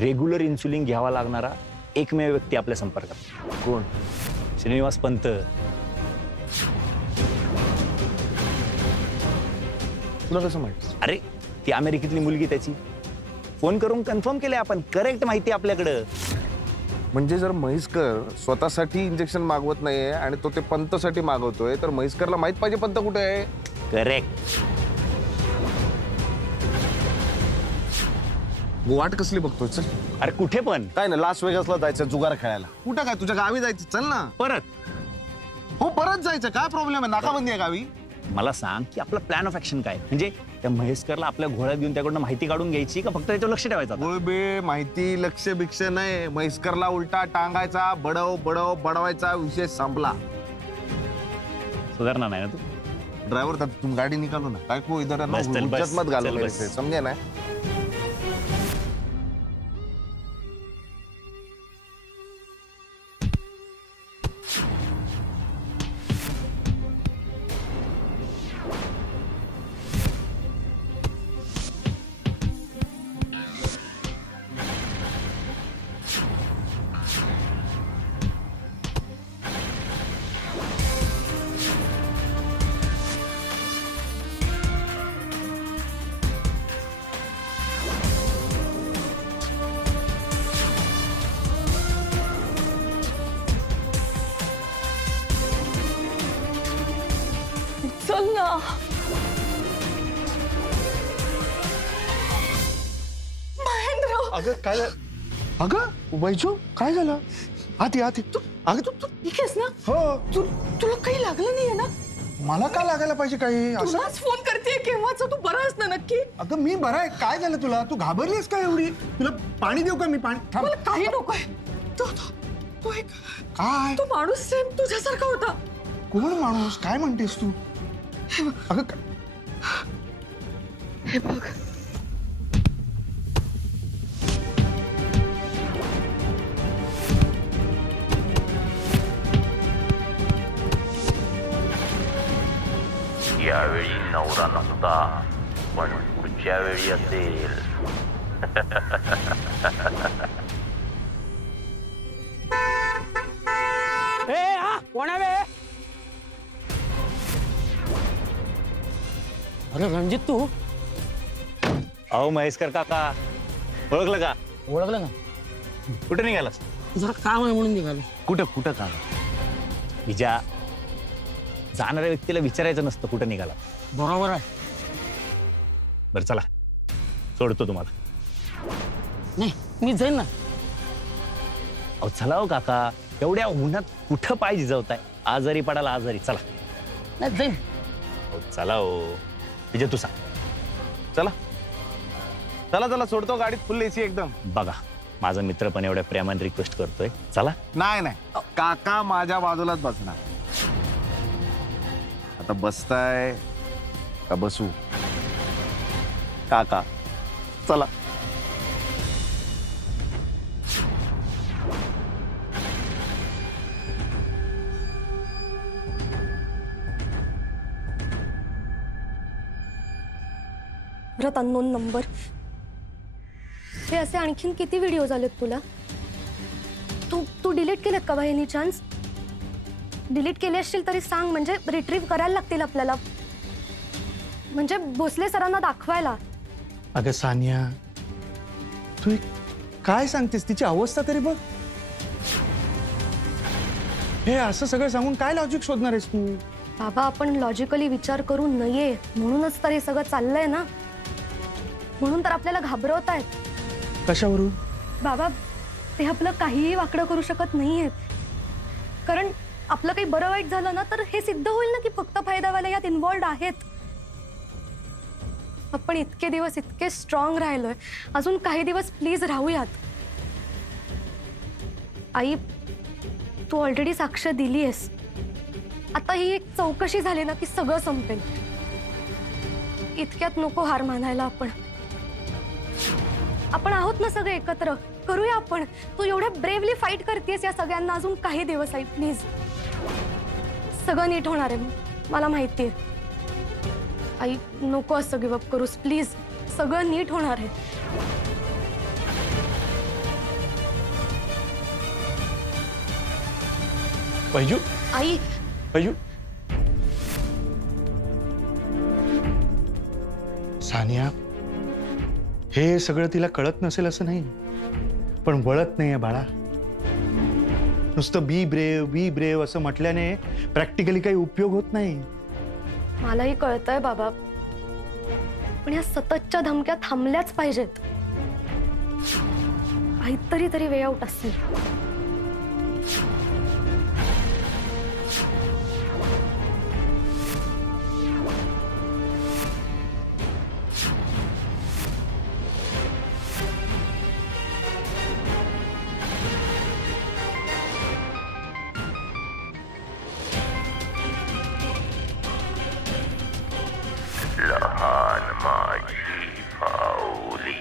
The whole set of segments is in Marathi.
रेग्युलर इन्सुलिन घ्यावा लागणारा एकमेव व्यक्ती आपल्या संपर्कात. कोण? श्रीनिवास पंत. तुला कसं माहिती? अरे ती अमेरिकेतली मुलगी त्याची. फोन करून कन्फर्म केले आपण. करेक्ट माहिती आपल्याकडं. म्हणजे जर म्हैसकर स्वतःसाठी इंजेक्शन मागवत नाहीये आणि तो ते पंतसाठी मागवतोय तर म्हैसकरला माहित पाहिजे पंत कुठे आहे. करेक्ट. वाट कसली बघतोय? चल. अरे कुठे पण? काय ना लास वेगासला जायचं जुगार खेळायला. कुठं काय तुझ्या गावी जायचं? चल ना. परत? हो परत जायचं. काय प्रॉब्लेम आहे? नाकाबंदी आहे गावी. मला सांग की आपला प्लॅन ऑफ ऍक्शन काय? म्हणजे त्या महेशकरला आपल्या घोड्यात घेऊन त्याकडनं माहिती काढून घ्यायची का फक्त त्याच्यावर लक्ष ठेवायचं? होय बे, माहिती लक्ष भिक्ष नाही. म्हैसकरला उलटा टांगायचा, बडवायचा, विषय संपला. सुधारणार नाही ना तू? ड्रायव्हर तर तुम गाडी निकालो ना. काय को इधर बस, चल, बस, मत घालो चल, मेरे बस. से, समझे ना? चल ना. महेंद्र. अगं काय झालं? अगं वैजू काय झालं? आती तू. अगं तू ठीक आहेस ना? हो. तुला काही लागलं नाहीये ना? मला का लागायला पाहिजे काही? तुलाच फोन करते केव्हाच. तू बरा आहेस ना नक्की? अगं मी बरा आहे. काय झालं तुला? तू घाबरलीस का एवढी? तुला पाणी देऊ का मी? पाणी थांब. मला काही नकोय. तो एक काय? तो माणूस सेम तुझ्यासारखा होता. कोण माणूस? काय म्हणतेस तू? अगं हे बघ. यावेळी नवरा नव्हता पण पुढच्या वेळी असेल. अरे रणजित तू? अहो महेशकर काका, ओळखलं का? ओळखलं ना. कुठे निघालास? जरा काम आहे म्हणून निघालो. कुठं काम? विजा, जाणाऱ्या व्यक्तीला विचारायचं नसतं कुठं निघाला. बरोबर आहे. बरं चला, सोडतो तुम्हाला. नाही मी जाईन ना. अहो चला हो काका, एवढ्या उन्हात कुठं पाय झिजवताय? आजारी पडाला आजारी. चला. नाही जाईन. अहो चला हो. विजय तू सांग. चला चला सोडतो. गाडीत फुल एसी एकदम. बघा माझा मित्र पण एवढ्या प्रेमाने रिक्वेस्ट करतोय. चला. नाही काका माझ्या बाजूलाच बसणार. आता बसताय का बसू? काका चला. परत अननोन नंबर. हे असे आणखीन किती व्हिडिओ झालेत तुला? तू डिलीट केलेत का बाई? एनी चान्स डिलीट केले असतील तरी सांग, म्हणजे रिट्रीव्ह करायला लागतील आपल्याला, म्हणजे भोसले सरांना दाखवायला. अगं सानिया, तू काय सांगतेस? तिची अवस्था तरी बघ. हे असं सगळं सांगून काय लॉजिक शोधणार आहेस तू? बाबा आपण लॉजिकली विचार करू नये म्हणूनच तर हे सगळं चाललंय ना. म्हणून तर आपल्याला घाबरवतायत. कशावरून? बाबा ते आपलं काहीही वाकडं करू शकत नाहीयेत. कारण आपलं काही बरं वाईट झालं ना तर हे सिद्ध होईल ना की फक्त फायदावाले यात इन्व्हॉल्ड आहेत. आपण इतके दिवस इतके स्ट्रॉंग राहिलोय, अजून काही दिवस प्लीज राहूयात. आई तू ऑलरेडी साक्ष दिलीयस. आता ही एक चौकशी झाली ना की सगळं संपेल. इतक्यात नको हार मानायला. आपण आहोत ना सगळे एकत्र. करूया आपण. तू एवढ्या ब्रेवली फाईट करतेस या सगळ्यांना. अजून काही दिवस आई प्लीज. सगळं नीट होणार आहे मला माहितीये. आई नको असं गिव्ह अप करूस प्लीज. सगळं नीट होणार आहे. पैजू आई पैजू सानिया, हे सगळं तिला कळत नसेल असं नाही, पण वळत नाहीये बाळा. नुसतं बी ब्रेव असं म्हटल्याने प्रॅक्टिकली काही उपयोग होत नाही. मलाही कळतंय बाबा, पण या सततच्या धमक्या थांबल्याच पाहिजेत. काहीतरी तरी वे आउट असेल. लहान माझी पाऊली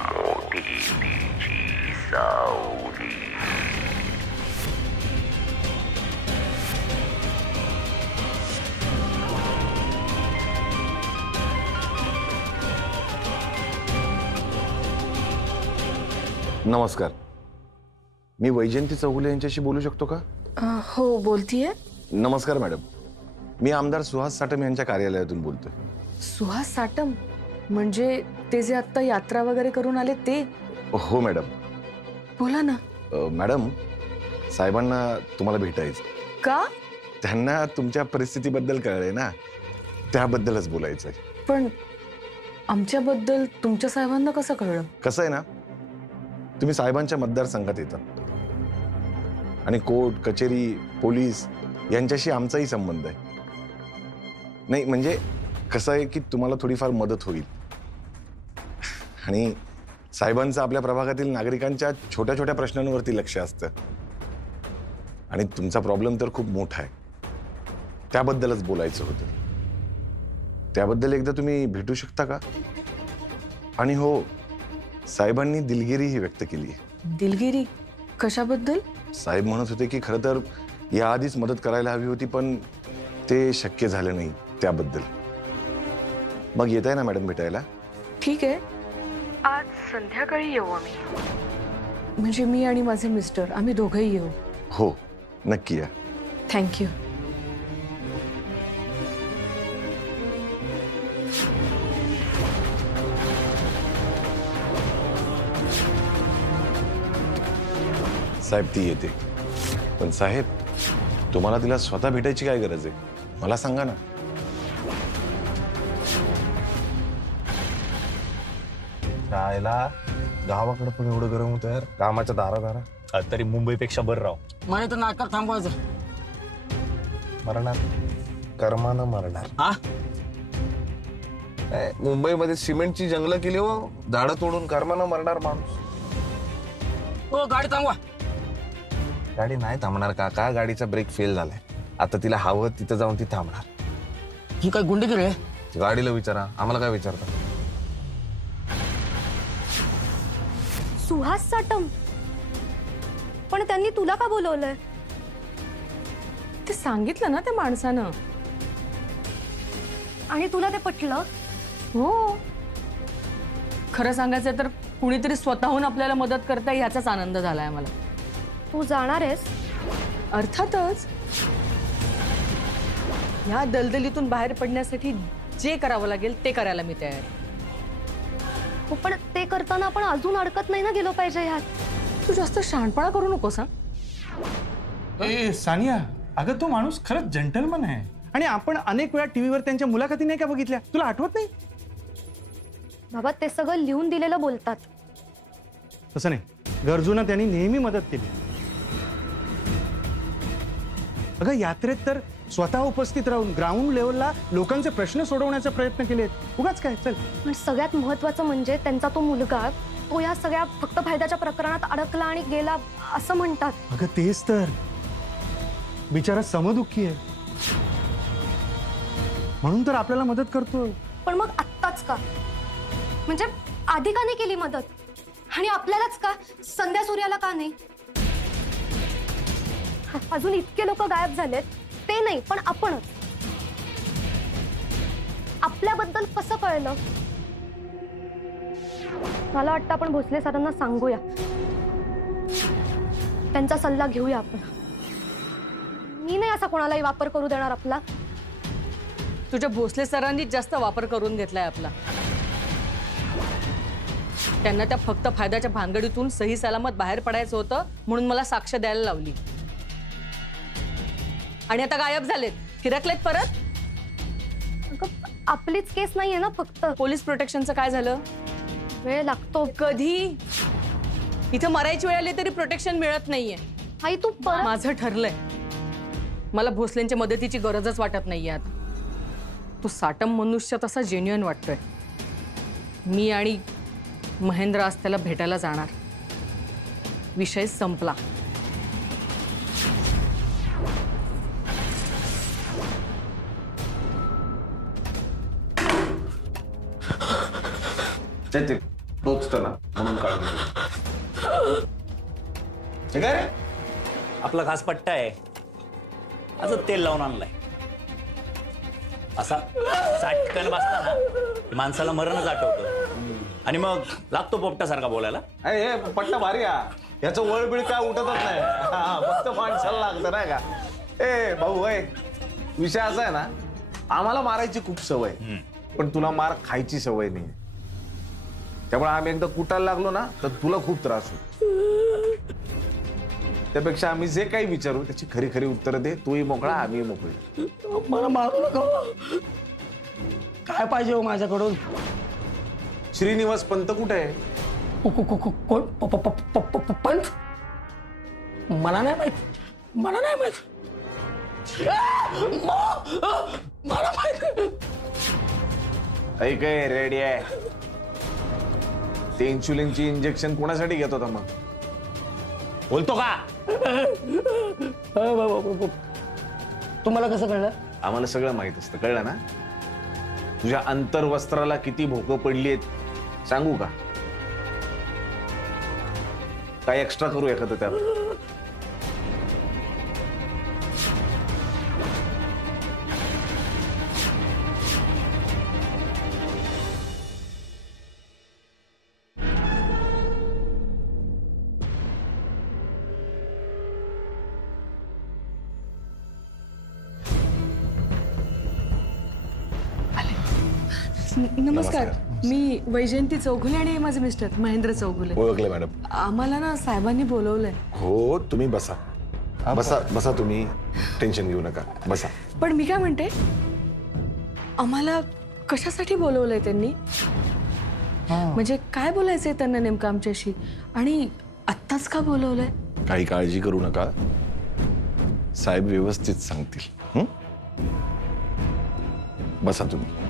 मोठी तिची सावली. नमस्कार, मी वैजयंती चौगुले यांच्याशी बोलू शकतो का? हो बोलतीये. नमस्कार मॅडम, मी आमदार सुहास साटम यांच्या कार्यालयातून बोलतोय. सुहास साटम म्हणजे ते जे आता यात्रा वगैरे करून आले ते? हो मॅडम. बोला ना. मॅडम, साहेबांना तुम्हाला भेटायचं. का? त्यांना तुमच्या परिस्थितीबद्दल कळलंय ना, त्याबद्दलच बोलायचंय. पण आमच्याबद्दल तुमच्या साहेबांना कसं कळलं? कसं आहे ना, तुम्ही साहेबांच्या मतदारसंघात येता आणि कोर्ट कचेरी पोलीस यांच्याशी आमचाही संबंध आहे. नाही म्हणजे कसं आहे की तुम्हाला थोडीफार मदत होईल. आणि साहेबांचं आपल्या प्रभागातील नागरिकांच्या छोट्या छोट्या प्रश्नांवरती लक्ष असतं. आणि तुमचा प्रॉब्लेम तर खूप मोठा आहे, त्याबद्दलच बोलायचं होतं. त्याबद्दल एकदा तुम्ही भेटू शकता का? आणि हो, साहेबांनी दिलगिरीही व्यक्त केली आहे. दिलगिरी कशाबद्दल? साहेब म्हणत होते की खरं तर याआधीच मदत करायला हवी होती, पण ते शक्य झालं नाही, त्याबद्दल. मग येत आहे ना मॅडम भेटायला? ठीक आहे, आज संध्याकाळी येऊ आम्ही. म्हणजे मी आणि माझे मिस्टर आम्ही दोघंही येऊ. हो नक्की या. थँक्यू. साहेब ती येते, पण साहेब तुम्हाला तिला स्वतः भेटायची काय गरज आहे, मला सांगा ना. शाळेला गावाकडे पण एवढं गरम होतं यार, कामाच्या दारा तरी मुंबईपेक्षा बरं राव. मला तर नाकार थांबवायचं. मरणार, कर्मानं मरणार. हा, मुंबईमध्ये सिमेंटची जंगलं केली हो, झाडं तोडून कर्मानं मरणार माणूस. ओ गाडी थांबवा. गाडी नाही थांबणार काका, गाडीचा ब्रेक फेल झालाय. आता तिला हवं तिथं जाऊन ती थांबणार. ही काय गुंडगिरी आहे? गाडीला विचारा, आम्हाला काय विचारता. सुहास साटम, पण त्यांनी तुला का बोलवलंय? ते सांगितलं ना त्या माणसानं. आणि तुला ते पटलं? हो, खरं सांगायचं तर कुणीतरी स्वतःहून आपल्याला मदत करता याचाच आनंद झालाय मला. तू जाणार आहेस? अर्थातच. या दलदलीतून बाहेर पडण्यासाठी जे करावं लागेल ते करायला मी तयार आहे. हो, पण ते करताना आपण अजून अडकत नाही ना गेलो पाहिजे ह्यात. तू जास्त शहाणपणा करू नकोस. ए सानिया, अगं तो माणूस खरंच जेंटलमन आहे. आणि आपण अनेक वेळा टीव्हीवर त्यांच्या मुलाखती नाही का बघितल्या, तुला आठवत नाही? बाबा ते सगळं लिहून दिलेलं बोलतात. तसं नाही, गरजूंना त्यांनी नेहमी मदत केली. अगं यात्रेत तर स्वतः उपस्थित राहून ग्राउंड लेवलला लोकांचे प्रश्न सोडवण्याचा प्रयत्न केले. उगाच काय, चल. पण सगळ्यात महत्वाचं म्हणजे त्यांचा तो मुलगा, तो या सगळ्या फक्त फायद्याच्या प्रकरणात अडकला आणि गेला असं म्हणतात. अगं तेच तर, बिचारा समदुःखी आहे, म्हणून तर आपल्याला मदत करतो. पण मग आत्ताच का? म्हणजे आधी का नाही केली मदत? आणि आपल्यालाच का? संध्या सूर्याला का नाही? अजून इतके लोक गायब झालेत, ते नाही पण आपणच. आपल्याबद्दल कसं कळलं? मला वाटतं आपण भोसले सरांना सांगूया, त्यांचा सल्ला घेऊया आपण. असा कोणालाही वापर करू देणार आपला. तुझ्या भोसले सरांनी जास्त वापर करून घेतलाय आपला. त्यांना त्या फक्त फायद्याच्या भानगडीतून सही सलामत बाहेर पडायचं होतं म्हणून मला साक्ष द्यायला लावली. आणि आता गायब झालेत, फिरकलेत परत. आपलीच केस नाहीये ना फक्त. पोलीस प्रोटेक्शनचं काय झालं? वेळ लागतो. कधी इथं मरायची वेळ आली तरी प्रोटेक्शन मिळत नाहीये. आई तू परत. माझं ठरलंय, मला भोसलेंच्या मदतीची गरजच वाटत नाहीये आता. तू साटम मनुष्य तसा जेन्युइन वाटतोय. मी आणि महेंद्र आज त्याला भेटायला जाणार. विषय संपला. ते टोचतं ना म्हणून काढून ते काय रे? आपला घास पट्टा आहे, असं तेल लावून आणलाय. असा साटकन बसला ना माणसाला मरणच आठवतं आणि मग लागतो पोपटासारखा बोलायला. हे पट्टा भारी हा. याचं वळबिळ काय उठतच नाही. फक्त माणसाला लागतं नाही का. ए भाऊ विषय असा आहे ना, आम्हाला मारायची खूप सवय, पण तुला मार खायची सवय नाही. त्यामुळे आम्ही एकदा कुटायला लागलो ना तर तुला खूप त्रास होतो. त्यापेक्षा आम्ही जे काही विचारू त्याची खरी खरी उत्तरं दे. तूही मोकळा, आम्ही मोकळी. मला मारू नका. काय पाहिजे हो माझ्याकडून? श्रीनिवास पंत कुठे आहे? कोण? पंत? मला नाही माहित. मला नाही माहित. मला माहित. ऐक रेडी आहे. ते इन्शुलिनची इंजेक्शन कोणासाठी घेत होता मग? बोलतो का? तुम्हाला कसं कळलं? आम्हाला सगळं माहित असतं, कळलं ना? तुझ्या अंतर्वस्त्राला किती भोकं पडली आहेत सांगू का? काय एक्स्ट्रा करू एखादं त्यात? नमस्कार, मी वैजयंती चौगुले आणि माझे मिस्टर महेंद्र चौगुले. ओळखले मॅडम. आम्हाला ना साहेबांनी बोलवलंय. हो तुम्ही बसा. बसा बसा, तुम्ही टेन्शन घेऊ नका, बसा. पण मी काय म्हणते, आम्हाला कशासाठी बोलवलंय त्यांनी? म्हणजे काय बोलायचंय त्यांना नेमकं आमच्याशी, आणि आत्ताच का बोलवलंय? काही काळजी करू नका, साहेब व्यवस्थित सांगतील. बसा तुम्ही.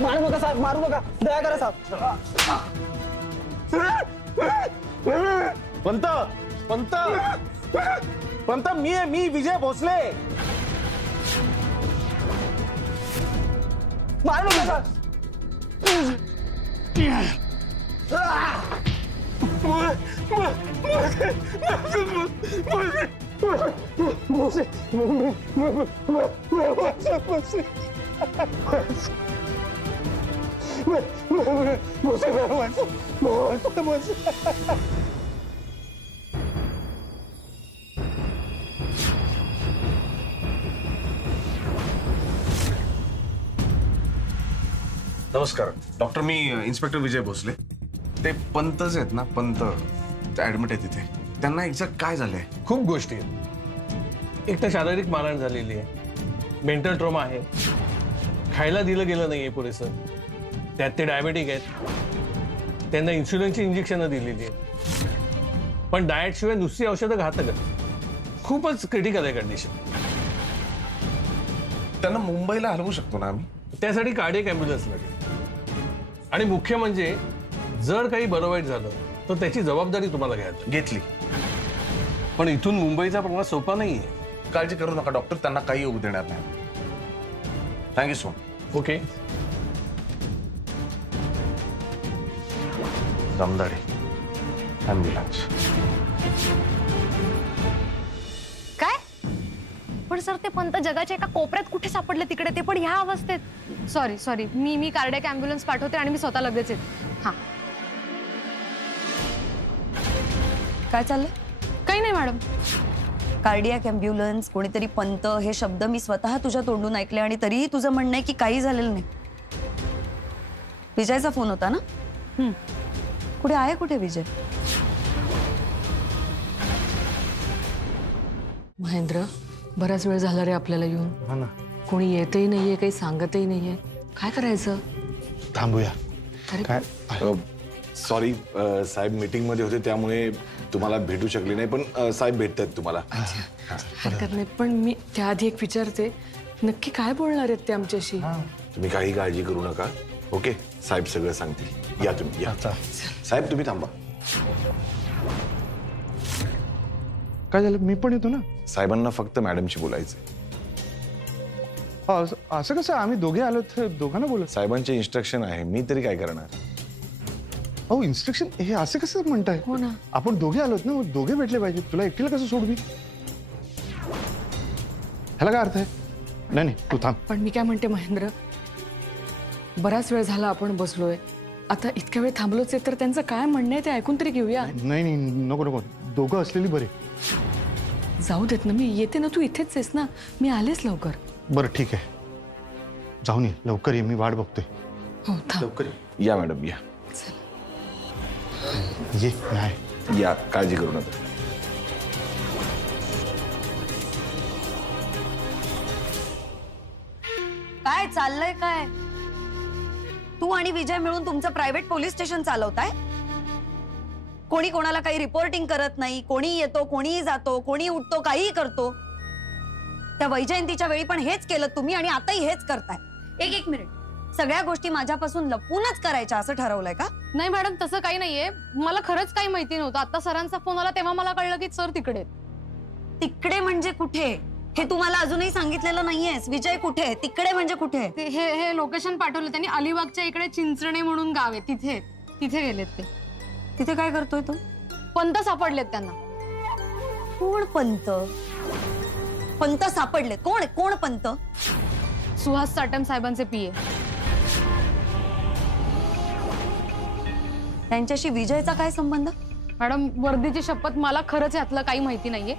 मारू नका साहेब, मारू नका. दया करा साहेब. पंत पंत पंत मी विजय भोसले. मारू नका साहेब. नमस्कार डॉक्टर, मी इन्स्पेक्टर विजय भोसले. ते पंतच आहेत ना, पंत ते ऍडमिट आहे तिथे. त्यांना एक्झॅक्ट काय झालंय? खूप गोष्टी आहेत. एक तर शारीरिक मारहाण झालेली आहे, मेंटल ट्रॉमा आहे, खायला दिलं गेलं नाहीये पुरेसं, त्यात ते डायबेटिक आहेत, त्यांना इन्शुलिनची इंजेक्शनं दिलेली आहेत. पण डाएट शिवाय नुसती औषधं घातक आहेत. खूपच क्रिटिकल आहे कंडिशन. त्यांना मुंबईला हलवू शकतो ना आम्ही? त्यासाठी कार्डियक ॲम्ब्युलन्स लागेल. आणि मुख्य म्हणजे जर काही बरं वाईट झालं तर त्याची जबाबदारी तुम्हाला घ्यायची. घेतली. पण इथून मुंबईचा प्रवास सोपा नाहीये. काळजी करू नका डॉक्टर, त्यांना काही होऊ देणार नाही. Thank you so much. Okay. Jamdade ambulance. काय? पण सर ते पंत जगाच्या एका कोपऱ्यात कुठे सापडले तिकडे, ते पण ह्या अवस्थेत? सॉरी मी कार्डियक ॲम्ब्युलन्स पाठवते आणि मी स्वतः लगेच येते. हा. काय चाललंय? काही नाही मॅडम. कार्डियक ॲम्ब्युलन्स, कोणीतरी पंत, हे शब्द मी स्वतः तुझ्या तोंडून ऐकले आणि तरीही तुझं म्हणणं आहे की काही झालेलं नाही. विजयचा फोन होता ना? कुठे आहे, कुठे विजय? महेंद्र, बराच वेळ झाला रे आपल्याला येऊन. हा ना. कोणी येतही नाहीये, काही सांगतही नाहीये. काय करायचं? थांबूया. अरे काय? सॉरी साहेब मीटिंग मध्ये होते त्यामुळे तुम्हाला भेटू शकले नाही, पण साहेब भेटतात तुम्हाला. हरकत नाही, पण मी त्याआधी एक विचारते, नक्की काय बोलणार आहेत ते आमच्याशी? तुम्ही काही काळजी करू नका. ओके, साहेब सगळं सांगतील. या तुम्ही, या. साहेब तुम्ही थांबा. काय झालं? मी पण येतो ना. साहेबांना फक्त मॅडमशी बोलायचं. असं कसं? आम्ही दोघे आलो तर दोघांना बोलत. साहेबांचे इन्स्ट्रक्शन आहे, मी तरी काय करणार? अहो इन्स्ट्रक्शन हे असं कसं म्हणताय? हो ना. आपण दोघे आलोत ना, दोघे भेटले पाहिजे. तुला एकटीला कसं सोडू मी? ह्याला काय अर्थ आहे? नाही तू थांब. पण मी काय म्हणते महेंद्र, बराच वेळ झाला आपण बसलोय, आता इतक्या वेळ थांबलोच आहे तर त्यांचं काय म्हणणं आहे ते ऐकून तरी घेऊया. नाही नको, दोघं असलेली बरे. जाऊ देत ना, मी येते ना. तू इथेच आहेस ना, मी आलेच लवकर. बरं ठीक आहे, जाऊन ये लवकर, ये. मी वाट बघतोय. हो थांब. लवकर या मॅडम, या. ये. नाही या, काळजी करू नका. काय चाललंय काय? तू आणि विजय मिळून तुमचं प्रायव्हेट पोलीस स्टेशन चालवताय? कोणी कोणाला काही रिपोर्टिंग करत नाही, कोणी येतो, कोणीही जातो, कोणी उठतो, काहीही करतो. त्या वैजयंतीच्या वेळी पण हेच केलं तुम्ही आणि आताही हेच करताय. एक मिनिट, सगळ्या गोष्टी माझ्यापासून लपूनच करायच्या असं ठरवलंय का? नाही मॅडम, तसं काही नाहीये. मला खरंच काही माहिती नव्हतं. आता सरांचा फोन आला तेव्हा मला कळलं की सर तिकडे. तिकडे म्हणजे कुठे? हे तुम्हाला अजूनही सांगितलेलं नाहीयेस. विजय कुठे? तिकडे म्हणजे कुठे? हे लोकेशन पाठवलं त्यांनी. अलिबागच्या इकडे चिंचणे म्हणून गाव आहे, तिथे गेलेत ते. तिथे काय करतोय तो? पंत सापडलेत त्यांना. कोण पंत? पंत सापडले? कोण पंत? सुहास साटम साहेबांचे पीए. त्यांच्याशी विजयचा काय संबंध? मॅडम, वर्दीची शपथ, मला खरंच यातलं काही माहिती नाहीये.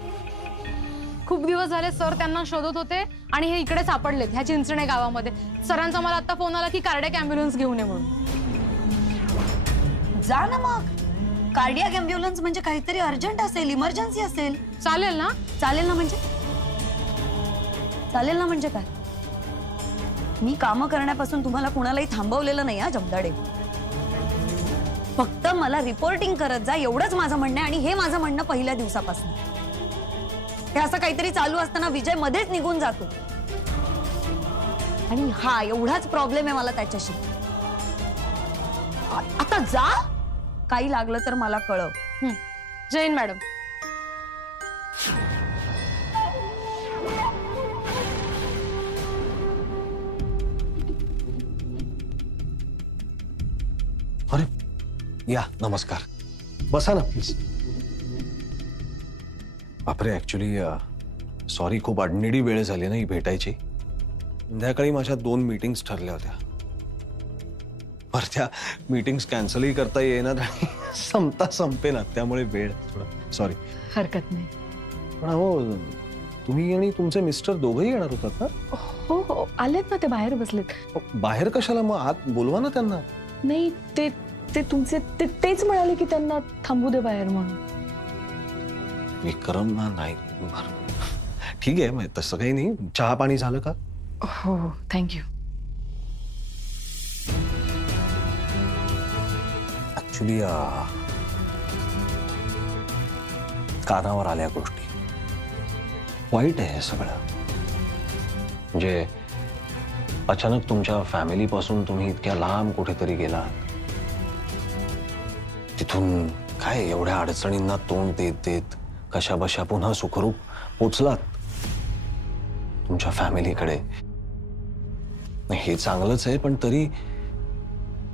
खूप दिवस झाले सर त्यांना शोधत होते आणि हे इकडे सापडलेत ह्या चिंचणे गावामध्ये. सरांचा मला आता फोन आला की कार्डियक ॲम्ब्युलन्स घेऊन ये म्हणून. जा ना मग. कार्डियक ॲम्ब्युलन्स म्हणजे काहीतरी अर्जंट असेल, इमर्जन्सी असेल. चालेल ना? चालेल ना म्हणजे? चालेल ना म्हणजे काय? मी कामं करण्यापासून तुम्हाला कुणालाही थांबवलेलं नाही हा जमदाडे. फक्त मला रिपोर्टिंग करत जा, एवढंच माझं म्हणणं आहे. आणि हे माझं म्हणणं पहिल्या दिवसापासून. हे असं काहीतरी चालू असताना विजय मध्येच निघून जातो आणि हा एवढाच प्रॉब्लेम आहे मला त्याच्याशी. आता जा, काही लागलं तर मला कळव. जैन मॅडम. अरे या, नमस्कार. बसा ना प्लीज. बापरे, ऍक्च्युली सॉरी, खूप अडनिडी वेळ झाली ना ही भेटायची. संध्याकाळी माझ्या 2 मीटिंग्स ठरल्या होत्या. पर त्या मीटिंग्स कॅन्सलही करता येईनात आणि संपे ना, त्यामुळे वेळ थोडा. सॉरी. हरकत नाही. पण हो, तुम्ही आणि तुमचे मिस्टर दोघंही येणार होतात ना? हो आलेत ना, ते बाहेर बसलेत. बाहेर कशाला? मग आत बोलवा ना त्यांना. नाही, ते तुमचे तेच म्हणाले की त्यांना थांबू दे बाहेर म्हणून. विक्रम ना? नाही. ठीक आहे, तसं काही नाही. चहा पाणी झालं का? हो थँक्यू. ऍक्च्युली कानावर आल्या गोष्टी. वाईट आहे हे सगळं. म्हणजे अचानक तुमच्या फॅमिलीपासून तुम्ही इतक्या लांब कुठेतरी गेलात तिथून काय एवढ्या अडचणींना तोंड देत देत कशा बशा पुन्हा सुखरूप पोचलात तुमच्या फॅमिलीकडे. हे चांगलंच आहे, पण तरी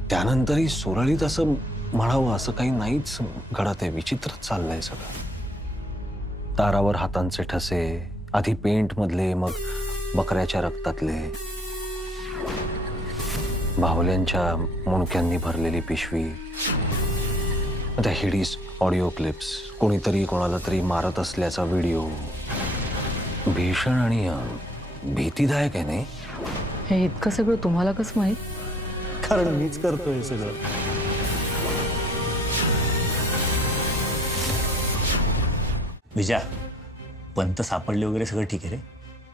त्यानंतरही सुरळीत असं म्हणावं असं काही नाहीच घडत आहे. विचित्रच चाललंय सगळं. दारावर हातांचे ठसे, आधी पेंट मधले, मग बकऱ्याच्या रक्तातले, बाहुल्यांच्या मुंडक्यांनी भरलेली पिशवी, त्या हिडीस ऑडिओ क्लिप्स, कोणीतरी कोणाला तरी मारत असल्याचा व्हिडिओ. भीषण आणि भीतीदायक आहे नाही? हे इतकं सगळं तुम्हाला कसं माहित? कारण मीच करतोय सगळं. विजया, पंत सापडले वगैरे सगळं ठीक आहे रे,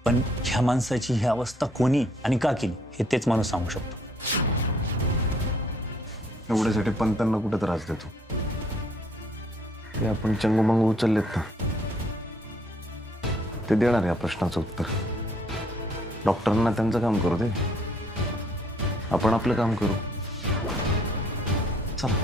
पण ह्या माणसाची ही अवस्था कोणी आणि का केली हे तेच माणूस सांगू शकतो. एवढ्यासाठी पंतांना कुठं त्रास देतो? ते आपण चंगूमंगू उचललेत ना, ते देणार या प्रश्नाचं उत्तर. डॉक्टरांना त्यांचं काम करू दे, आपण आपलं काम करू. चला.